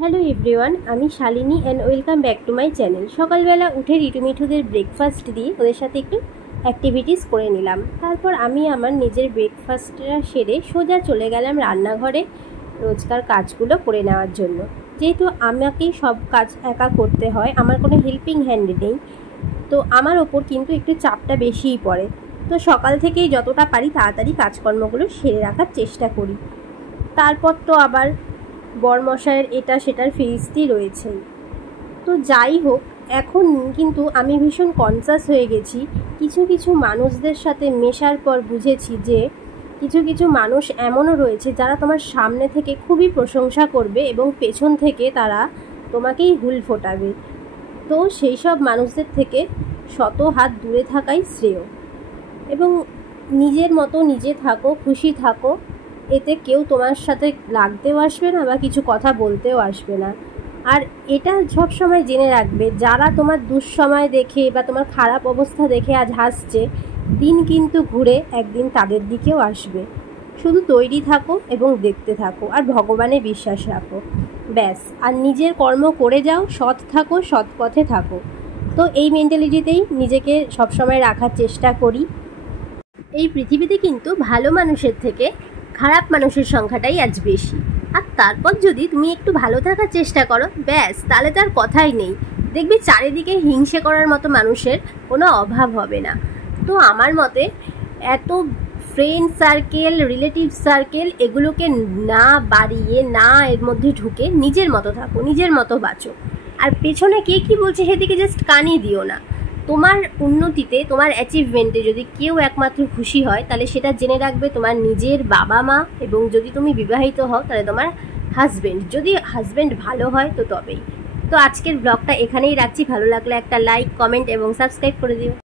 Hello everyone, আমি Shalini and welcome back to my channel. সকালবেলা উঠে রিটুমিঠুদের ব্রেকফাস্ট দিয়ে ওদের সাথে একটু অ্যাক্টিভিটিস করে নিলাম। তারপর আমি আমার নিজের ব্রেকফাস্টটা সেরে সোজা চলে গেলাম রান্নাঘরে রোজকার কাজগুলো করে নেওয়ার জন্য। যেহেতু আমাকেই সব কাজ একা করতে হয়, আমার কোনো হেল্পিং হ্যান্ড নেই, তো আমার ওপর কিন্তু একটু চাপটা বেশিই পড়ে। তো সকাল থেকেই যতটা পারি তাড়াতাড়ি কাজকর্মগুলো সেরে রাখার চেষ্টা করি। তারপর তো আবার বরমশাইয়ের এটা সেটার ফিরিস্তি রয়েছেই। তো যাই হোক, এখন কিন্তু আমি ভীষণ কনসাস হয়ে গেছি। কিছু কিছু মানুষদের সাথে মেশার পর বুঝেছি যে কিছু কিছু মানুষ এমনও রয়েছে যারা তোমার সামনে থেকে খুবই প্রশংসা করবে এবং পেছন থেকে তারা তোমাকেই হুল ফোটাবে। তো সেই সব মানুষদের থেকে শত হাত দূরে থাকাই শ্রেয় এবং নিজের মতো নিজে থাকো, খুশি থাকো। এতে কেউ তোমার সাথে লাগতেও আসবে না বা কিছু কথা বলতেও আসবে না। আর এটা সব সময় জেনে রাখবে, যারা তোমার দুঃসময় দেখে বা তোমার খারাপ অবস্থা দেখে আজ হাসছে, দিন কিন্তু ঘুরে একদিন তাদের দিকেও আসবে। শুধু তৈরি থাকো এবং দেখতে থাকো আর ভগবানে বিশ্বাস রাখো, ব্যাস। আর নিজের কর্ম করে যাও, সৎ থাকো, সৎ পথে থাকো। তো এই মেন্টালিটিতেই নিজেকে সবসময় রাখার চেষ্টা করি। এই পৃথিবীতে কিন্তু ভালো মানুষের থেকে খারাপ মানুষের সংখ্যাটাই আজ বেশি। আর তারপর যদি তুমি একটু ভালো থাকার চেষ্টা করো, ব্যাস, তাহলে তার কথাই নেই। দেখবি চারিদিকে হিংসে করার মতো মানুষের কোনো অভাব হবে না। তো আমার মতে এত ফ্রেন্ড সার্কেল, রিলেটিভ সার্কেল, এগুলোকে না বাড়িয়ে, না এর মধ্যে ঢুকে নিজের মতো থাকো, নিজের মতো বাঁচো। আর পেছনে কে কী বলছে সেদিকে জাস্ট কানই দিও না। তোমার উন্নতিতে, তোমার অ্যাচিভমেন্টে যদি কেউ একমাত্র খুশি হয়, তাহলে সেটা জেনে রাখবে তোমার নিজের বাবা মা, এবং যদি তুমি বিবাহিত হও তাহলে তোমার হাজব্যান্ড। যদি হাজব্যান্ড ভালো হয় তো তবেই। তো আজকের ব্লগটা এখানেই রাখছি। ভালো লাগলে একটা লাইক, কমেন্ট এবং সাবস্ক্রাইব করে দিও।